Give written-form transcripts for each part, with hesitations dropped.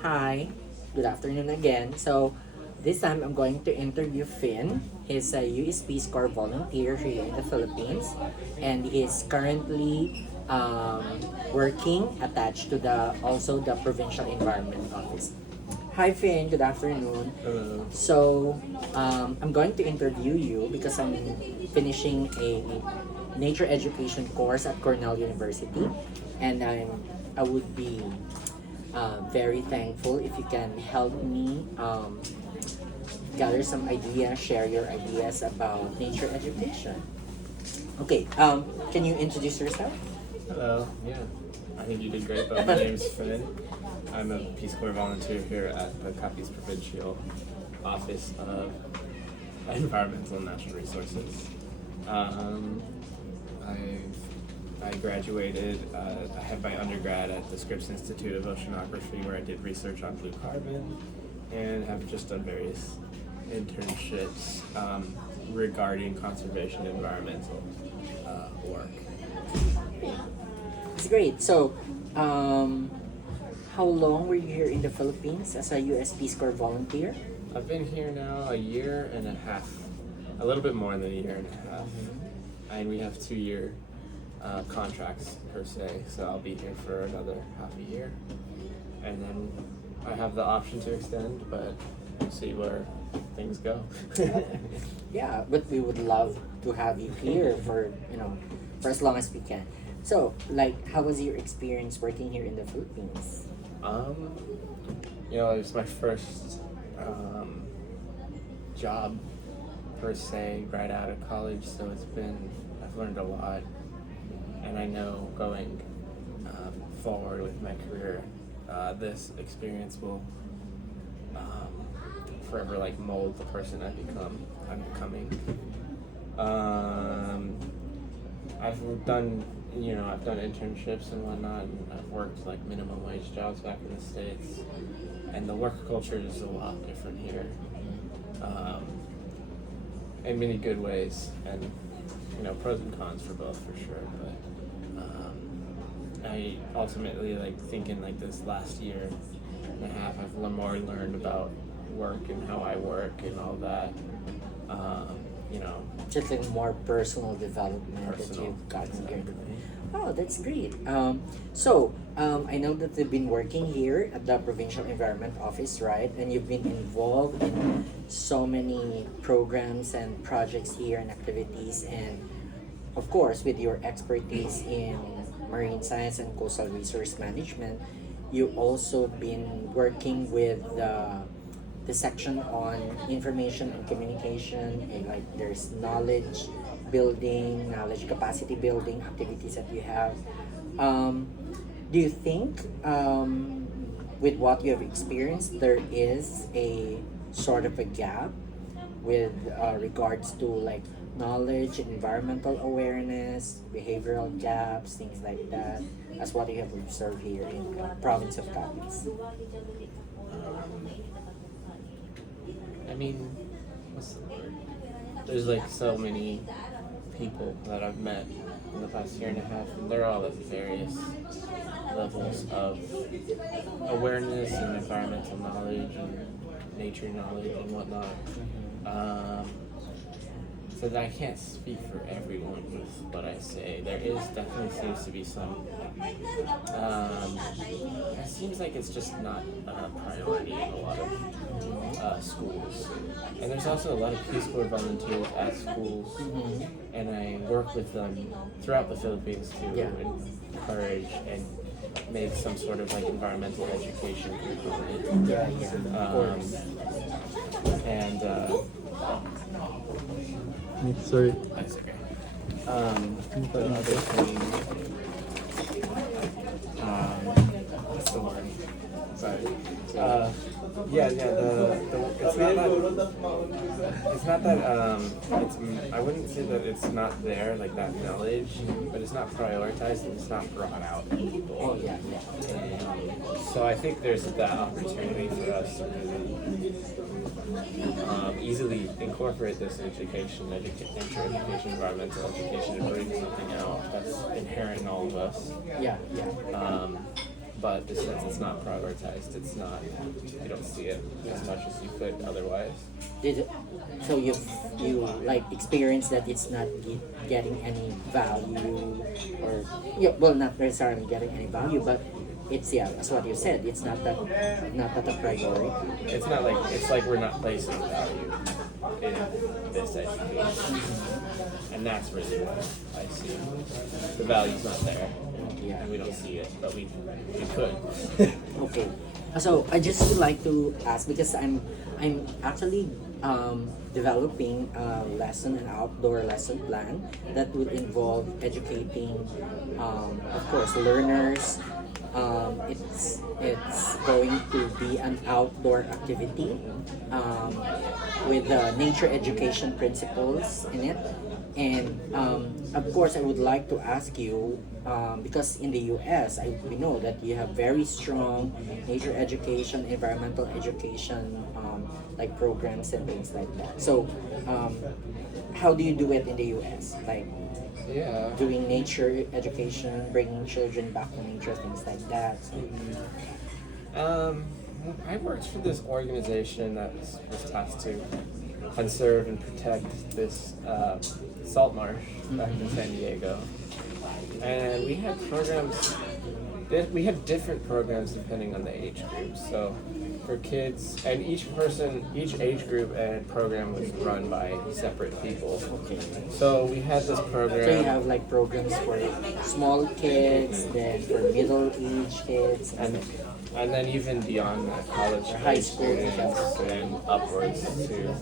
Hi, good afternoon again. So, this time I'm going to interview Finn. He's a US Peace Corps volunteer here in the Philippines, and he's currently working attached to the also the Provincial Environment Office. Hi, Finn. Good afternoon. Hello. So, I'm going to interview you because I'm finishing a nature education course at Cornell University, and I would be very thankful if you can help me gather some ideas, share your ideas about nature education. Okay, can you introduce yourself? Hello. Yeah. I think you did great, but my name's Finn. I'm a Peace Corps volunteer here at the Capiz Provincial Office of Environmental and Natural Resources. I graduated, I had my undergrad at the Scripps Institute of Oceanography where I did research on blue carbon and have just done various internships regarding conservation and environmental work. It's great. So, how long were you here in the Philippines as a US Peace Corps volunteer? I've been here now a year and a half, a little bit more than a year and a half. And we have 2-year contracts per se, so I'll be here for another half a year. And then I have the option to extend, but we'll see where things go. Yeah, but we would love to have you here for for as long as we can. So, how was your experience working here in the Philippines? Um, it was my first job per se right out of college, so I've learned a lot, and I know going forward with my career, this experience will forever mold the person I'm becoming. I've done internships and whatnot, and I've worked minimum wage jobs back in the States, and the work culture is a lot different here, in many good ways, and pros and cons for both for sure. But I ultimately think in this last year and a half, I've more learned about work and how I work and all that. Just more personal development that you've gotten here. Oh, that's great. I know that you've been working here at the Provincial Environment Office, right? And you've been involved in so many programs and projects here and activities. And of course, with your expertise in marine science and coastal resource management, you've also been working with the section on information and communication, and there's knowledge building, knowledge capacity building activities that you have. Do you think with what you have experienced there is a sort of a gap with regards to knowledge, environmental awareness, behavioral gaps, things like that, as what you have observed here in the province of Capiz? I mean, what's the word? There's so many people that I've met in the past year and a half, and they're all at various levels of awareness and environmental knowledge and nature knowledge and whatnot. So that I can't speak for everyone with what I say. There definitely seems to be some. It seems like it's just not a priority in a lot of schools. And there's also a lot of Peace Corps volunteers at schools, and I work with them throughout the Philippines to encourage and make some sort of environmental education component. Of course. And Sorry. that's okay. The other thing, what's the word? Sorry. It's not that I wouldn't say that it's not there, that knowledge, but it's not prioritized and it's not brought out in people. Oh yeah. And so I think there's that opportunity for us to really easily incorporate this nature education, environmental education, and bring something out that's inherent in all of us. Yeah. but since it's not prioritized, it's not, you don't see it as much as you could otherwise. Did so you like experience that it's not getting any value, or yeah, well, not necessarily getting any value, but it's, yeah, that's what you said, it's not that a priority. It's like we're not placing value in this education. And that's really what I see. The value's not there. Yeah, And we don't yeah. see it, but we could. Okay. So I just would like to ask, because I'm actually developing a an outdoor lesson plan that will involve educating, of course, learners. It's going to be an outdoor activity, with nature education principles in it. And of course, I would like to ask you, because in the US, we know that you have very strong nature education, environmental education, like programs and things like that. So, how do you do it in the US? Like Yeah. doing nature education, bringing children back to nature, things like that. I worked for this organization that was tasked to conserve and protect this salt marsh back in San Diego. And we had programs, we had different programs depending on the age group. So for kids, and each age group and program was run by separate people. Okay. So we had this program. So you have like programs for small kids, then for middle-aged kids, And then even beyond that, college High school students and upwards to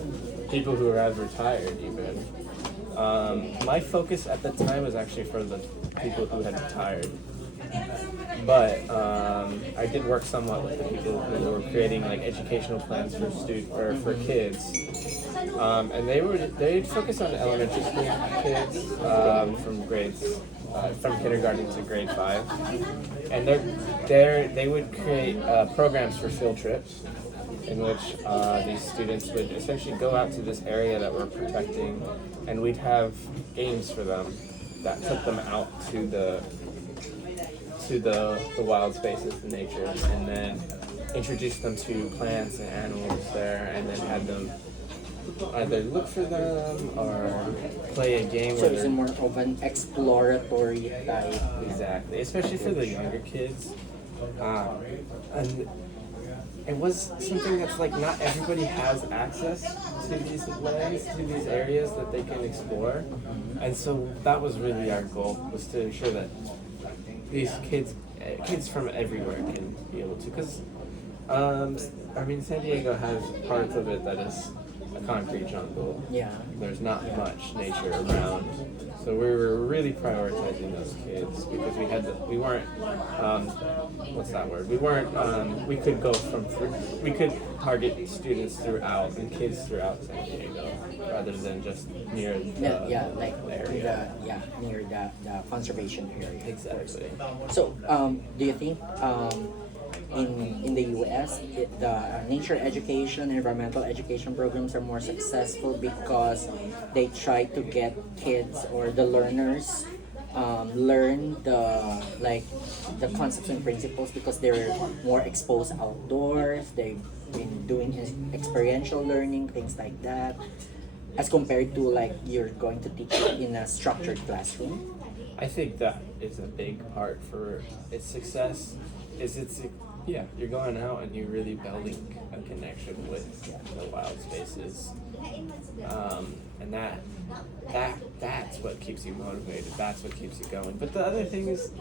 people who have retired even. My focus at the time was actually for the people who had retired. But I did work somewhat with the people who were creating like educational plans for for kids. And they'd focus on elementary school kids from grades from kindergarten to grade 5, and they would create programs for field trips, in which these students would essentially go out to this area that we're protecting, and we'd have games for them that took them out to the wild spaces, the nature, and then introduced them to plants and animals there, and then had them either look for them or play a game. so it's more of an exploratory type. Exactly, especially for the younger kids. And it was something that's like not everybody has access to these lands, to these areas that they can explore. And so that was really our goal, was to ensure that these kids from everywhere can be able to. Because, San Diego has parts of it that is a concrete jungle. Yeah. There's not much nature around, so we were really prioritizing those kids because we weren't what's that word? We could we could target students throughout and kids throughout San Diego rather than just near the area. Near the conservation area. Exactly. So, do you think in the US, the nature education, environmental education programs are more successful because they try to get kids or the learners learn the concepts and principles because they're more exposed outdoors, they've been doing experiential learning, things like that, as compared to like you're going to teach in a structured classroom? I think that is a big part for its success. You're going out and you're really building a connection with the wild spaces, and that's what keeps you motivated. That's what keeps you going. But the other thing is,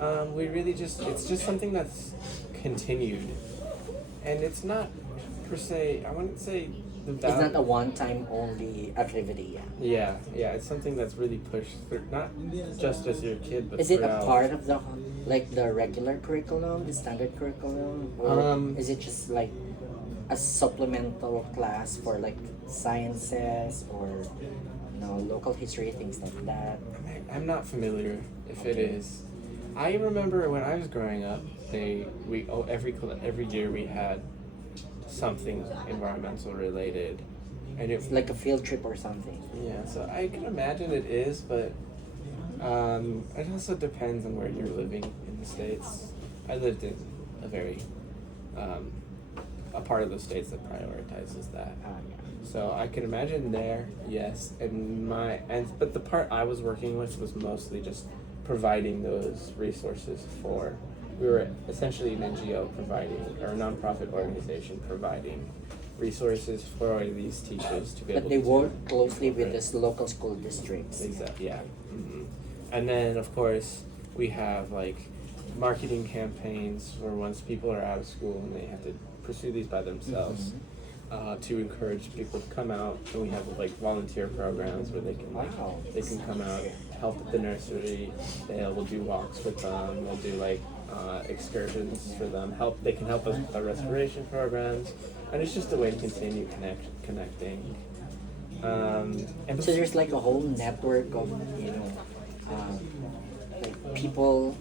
it's just something that's continued, and it's not per se. I wouldn't say It's not a one-time only activity. Yeah, it's something that's really pushed through, not just as your kid, but Is it a throughout. part of the regular curriculum, the standard curriculum, or is it just like a supplemental class for like sciences or local history, things like that? I'm not familiar if it is. I remember when I was growing up, every year we had something environmental related, and It's like a field trip or something. yeah. So I can imagine it is, but it also depends on where you're living in the States. I lived in a very a part of the states that prioritizes that. Yeah. So I can imagine there, yes, but the part I was working with was mostly just providing those resources for. We were essentially an NGO providing, or a nonprofit organization providing resources for these teachers to be able But they to work closely with the local school districts. Exactly. Yeah. And then of course we have like marketing campaigns where once people are out of school and they have to pursue these by themselves. To encourage people to come out, and we have like volunteer programs where they can they can come out, help at the nursery. We'll do walks with them. We'll do like excursions for them. They can help us with our restoration programs, and it's just a way to continue connecting. And So there's like a whole network of like people,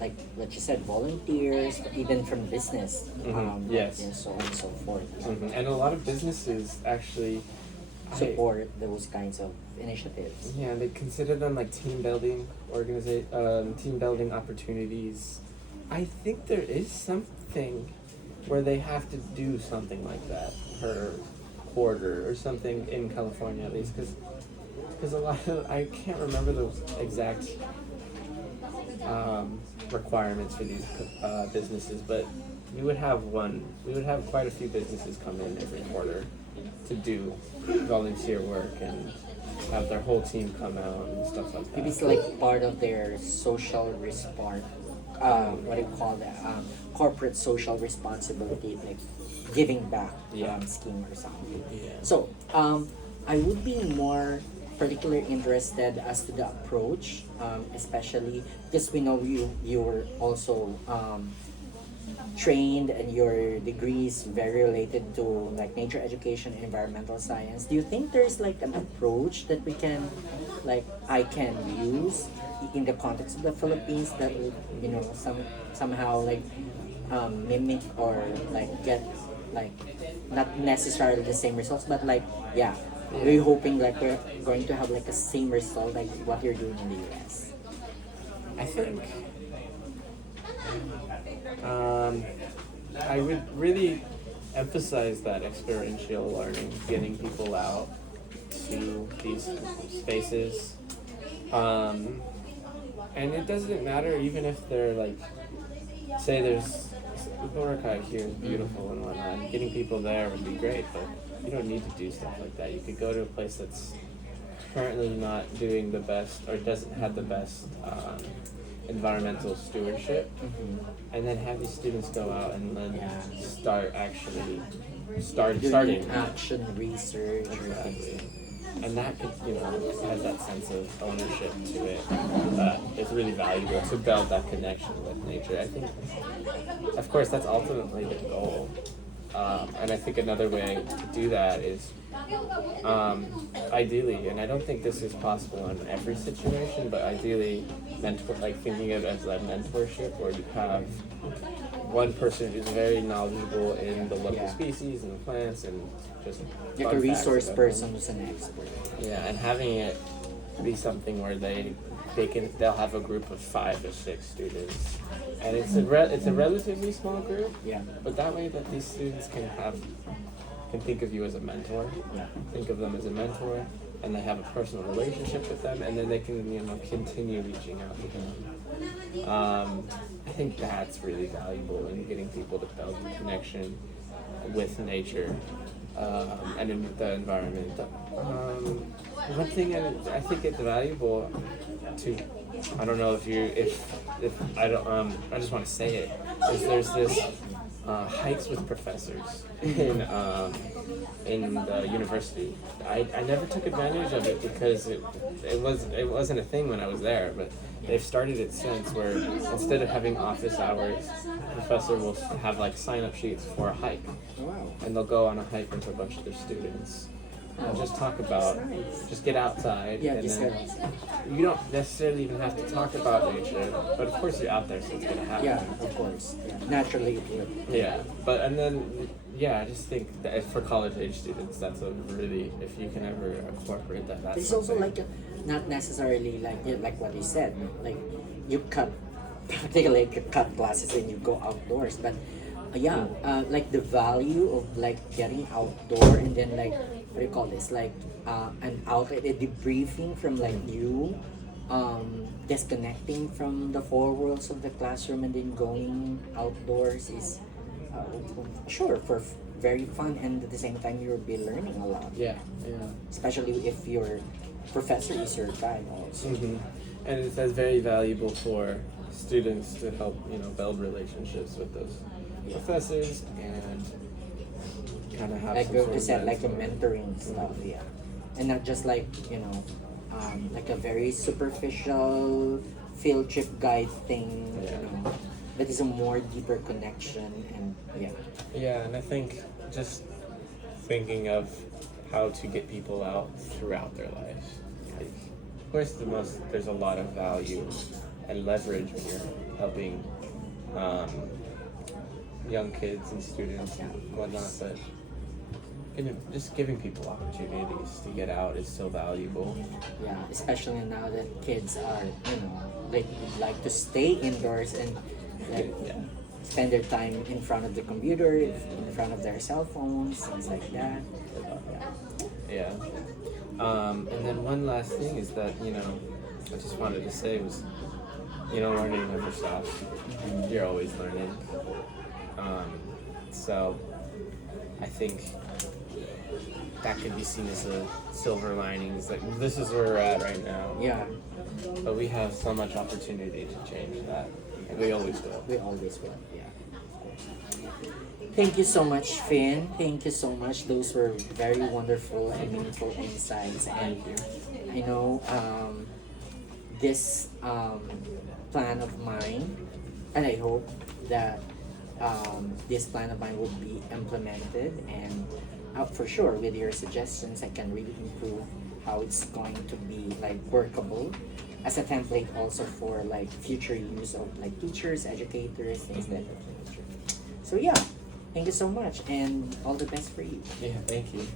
like what you said, volunteers, even from business, yes, and so on and so forth. And a lot of businesses actually Support those kinds of initiatives. Yeah, they consider them like team building team building opportunities. I think there is something where they have to do something like that per quarter or something in California at least, because a lot of I can't remember the exact requirements for these businesses, but we would have quite a few businesses come in every quarter to do volunteer work and have their whole team come out and stuff like that. Maybe it's like part of their social response. What do you call that? Corporate social responsibility, like giving back scheme or something. Yeah. So I would be more particularly interested as to the approach, especially because we know you were also trained and your degree is very related to like nature education and environmental science. Do you think there's like an approach that I can use in the context of the Philippines that would somehow like mimic or like get like not necessarily the same results, but like we're hoping like we're going to have like the same result like what you're doing in the US. I think I would really emphasize that experiential learning, getting people out to these spaces. And it doesn't matter even if they're like, say there's Boracay here is beautiful and whatnot. Getting people there would be great, but you don't need to do stuff like that. You could go to a place that's currently not doing the best or doesn't have the best environmental stewardship, and then have these students go out and then starting action research or things. And that could, has that sense of ownership to it that is really valuable to build that connection with nature. I think, of course, that's ultimately the goal. And I think another way to do that is, ideally, and I don't think this is possible in every situation, but ideally, thinking of it as a mentorship, where you have one person who's very knowledgeable in the local species and the plants and just like a resource person who's an expert. Yeah, and having it be something where they'll have a group of 5 or 6 students, and it's a relatively small group. Yeah. But that way that these students can think of you as a mentor. Yeah. Think of them as a mentor, and they have a personal relationship with them, and then they can continue reaching out to them. I think that's really valuable in getting people to build a connection with nature and in the environment. One thing I think it's valuable to, I don't know if I don't, I just want to say it, is there's this hikes with professors in the university. I never took advantage of it because it wasn't a thing when I was there, but they've started it since, where instead of having office hours, the professor will have like sign-up sheets for a hike. Wow. And they'll go on a hike with a bunch of their students. And just talk about, just get outside. Yeah, and just then you don't necessarily even have to talk about nature, but of course you're out there, so it's gonna happen. Yeah, of course. Yeah. Naturally it would. Yeah, I just think that for college age students, that's a really, if you can ever incorporate that, that's It's also something. like not necessarily like what you said, like you cut particularly cut classes when you go outdoors. But yeah, like the value of like getting outdoor and then like what do you call this? Like an outlet, a debriefing from like you, disconnecting from the four walls of the classroom and then going outdoors is uh, sure for very fun, and at the same time you'll be learning a lot, Yeah, yeah. especially if your professor is your guide also. And it's very valuable for students to help, build relationships with those professors and kind of have Like some you sort of said, like a mentor. mentoring stuff, yeah, and not just like like a very superficial field trip guide thing, that is a more deeper connection, and yeah. Yeah, and I think just thinking of how to get people out throughout their lives. Like, of course, there's a lot of value and leverage when you're helping young kids and students and whatnot, but just giving people opportunities to get out is so valuable. Yeah, especially now that kids are, like like to stay indoors and like Yeah. spend their time in front of the computer, in front of their cell phones, things like that. Yeah. And then one last thing is that, I just wanted to say was, learning never stops. You're always learning. So I think that could be seen as a silver lining. It's like, this is where we're at right now. Yeah, But we have so much opportunity to change that. And we always will. we always will. Yeah. Thank you so much, Finn. Thank you so much. Those were very wonderful and meaningful insights. And I know this plan of mine, and I hope that this plan of mine will be implemented. And for sure, with your suggestions, I can really improve how it's going to be like workable as a template also for like future use of like teachers, educators, things like that. So yeah, thank you so much and all the best for you. Yeah, thank you.